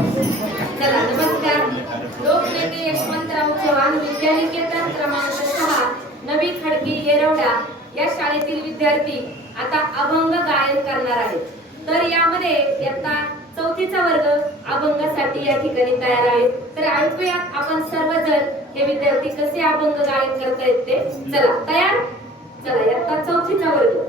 चला नमस्कार लोकनेते यशवंतराव चव्हाण विद्यानिकेतन क्रमांक सहा नवी खडकी येरवडा या शाळेतील विद्यार्थी आता अभंग गायन करणार आहेत तर यामध्ये इयत्ता चौथीचा वर्ग अभंगासाठी या ठिकाणी तयार? आहे तर ऐकूयात आपण सर्वजण हे विद्यार्थी कसे अभंग गायन करतायत ते चला तयार चला इयत्ता चौथीचा वर्ग.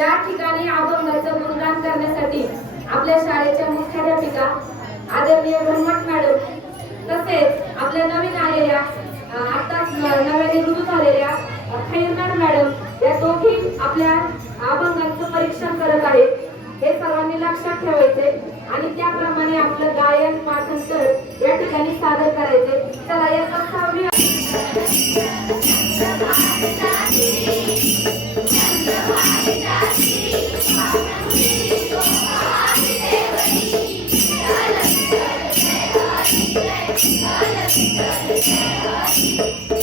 या ठिकाणी अभंगाचं गुणगान करण्यासाठी आपल्या शाळेच्या मुख्याध्यापिका आदरणीय ब्रह्मट मॅडम तसेच आपल्या नवीन आलेल्या आत्ताच आताच न- नव्याने रुजू झालेल्या अं, खैरनार मॅडम या दोघी आपल्या अभंगाचं परीक्षण करत आहेत. हे सर्वांनी लक्षात ठेवायचे आणि त्याप्रमाणे आपलं गायन पाठांतर या ठिकाणी सादर करायचे. चला या सहावी あれ?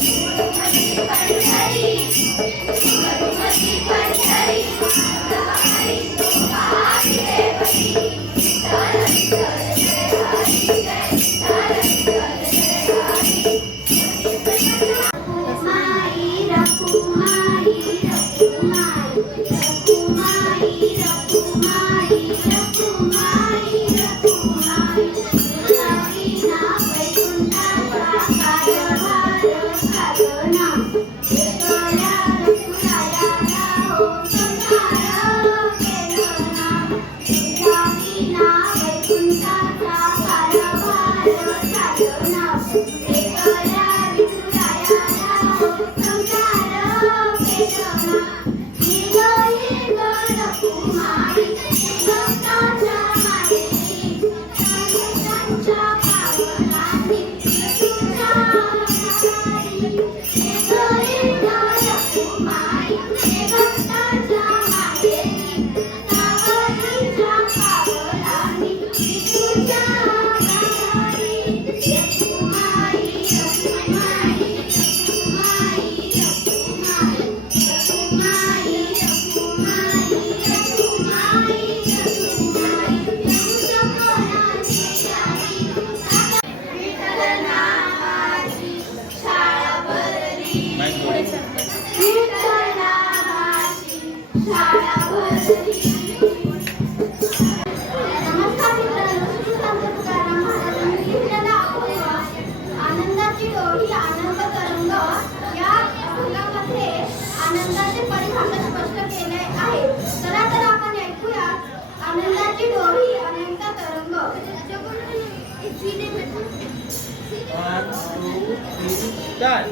done.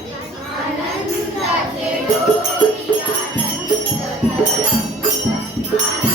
I'm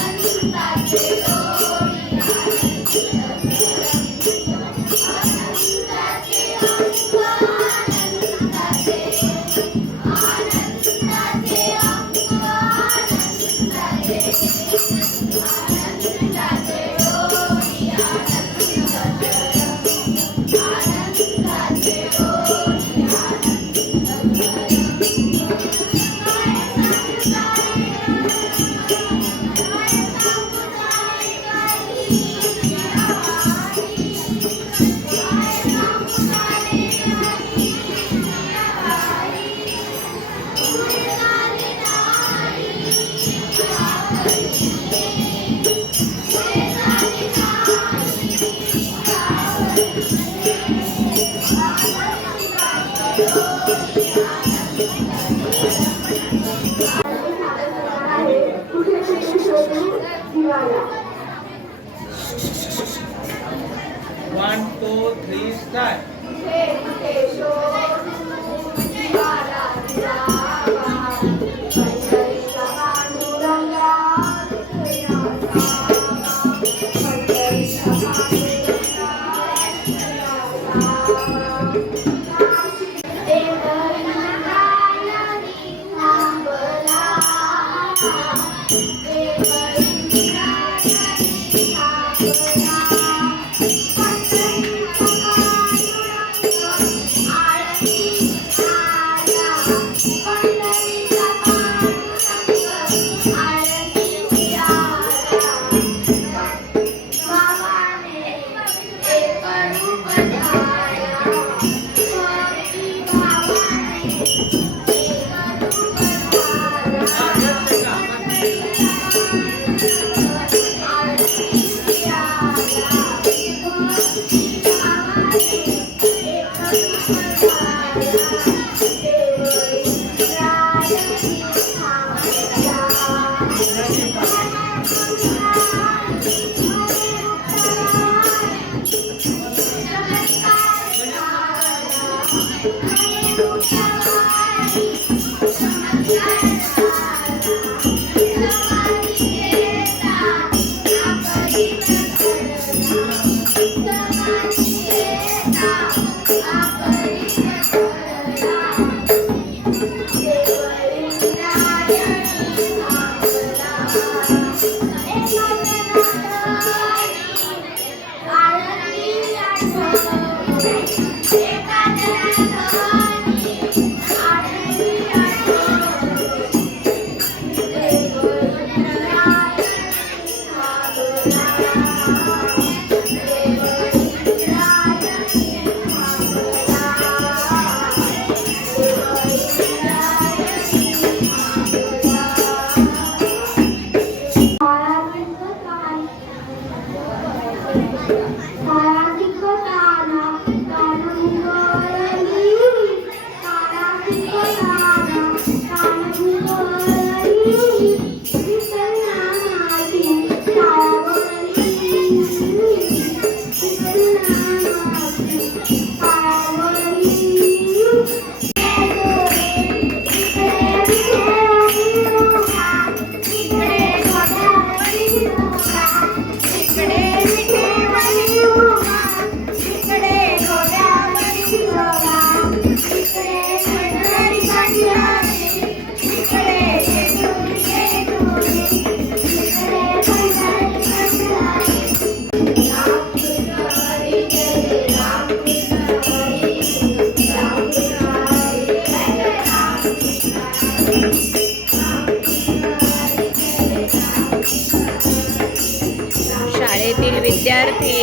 विद्यार्थी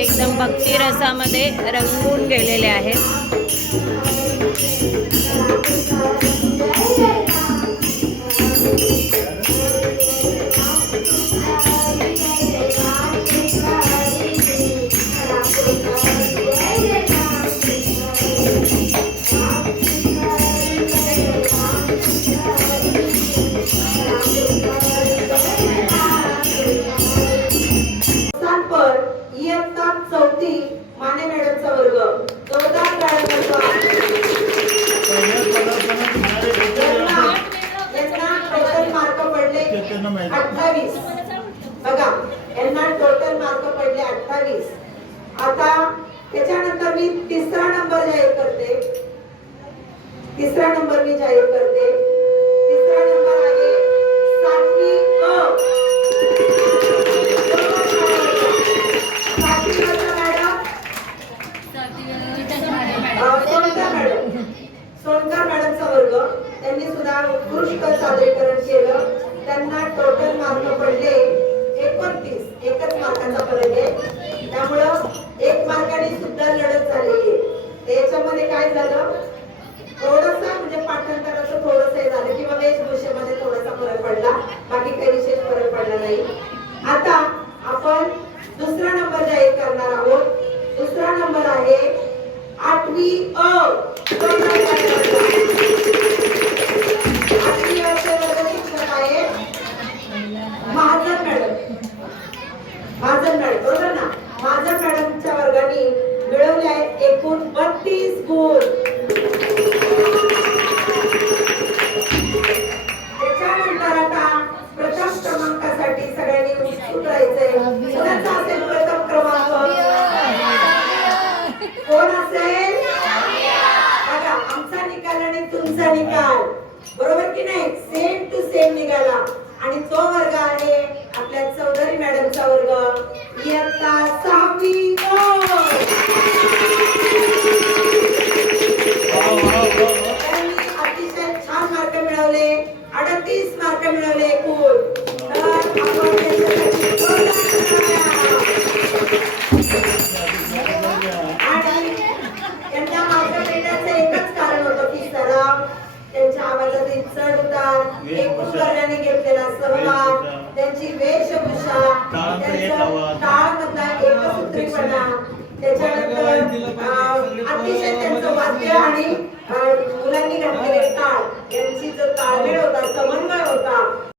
एकदम भक्ती रसामध्ये रंगून गेलेले आहेत. मी तिसरा नंबर जाहीर करते. तिसरा नंबर मी जाहीर करते. तिसरा नंबर आहे सातवी अ सोनकर मॅडम. सोनकर मॅडमचा वर्ग. त्यांनी सुद्धा उत्कृष्ट सादरीकरण केलं. त्यांना टोटल मार्क पडले एकोणतीस. एकच मार्काचा फरक आहे त्यामुळं एक मार्गाने सुद्धा लढत झालेली आहे. याच्यामध्ये काय झालं? थोडस म्हणजे पाठांतराचं थोडस हे झालं किंवा वेशभूषेमध्ये बत्तीस गुण त्याच्यानंतर आता प्रथम क्रमांकासाठी सगळ्यांनी उत्सुक राहायचंय. कोणाचा असेल प्रथम क्रमांक? कोण असेल? बघा आमचा निकाल आणि तुमचा निकाल. बरोबर की नाही? सेम टू सेम निघाला. आणि तो वर्ग आहे आपल्या चौधरी मॅडमचा वर्ग. इयत्ता सहावी. सहभाग त्यांची वेशभूषा त्यांचा. टाळमधला एकसूत्रीपणा त्याच्यानंतर अतिशय त्यांचं वाद्य आणि मुलांनी घातलेले टाळ यांची जो ताळमेळ होता समन्वय होता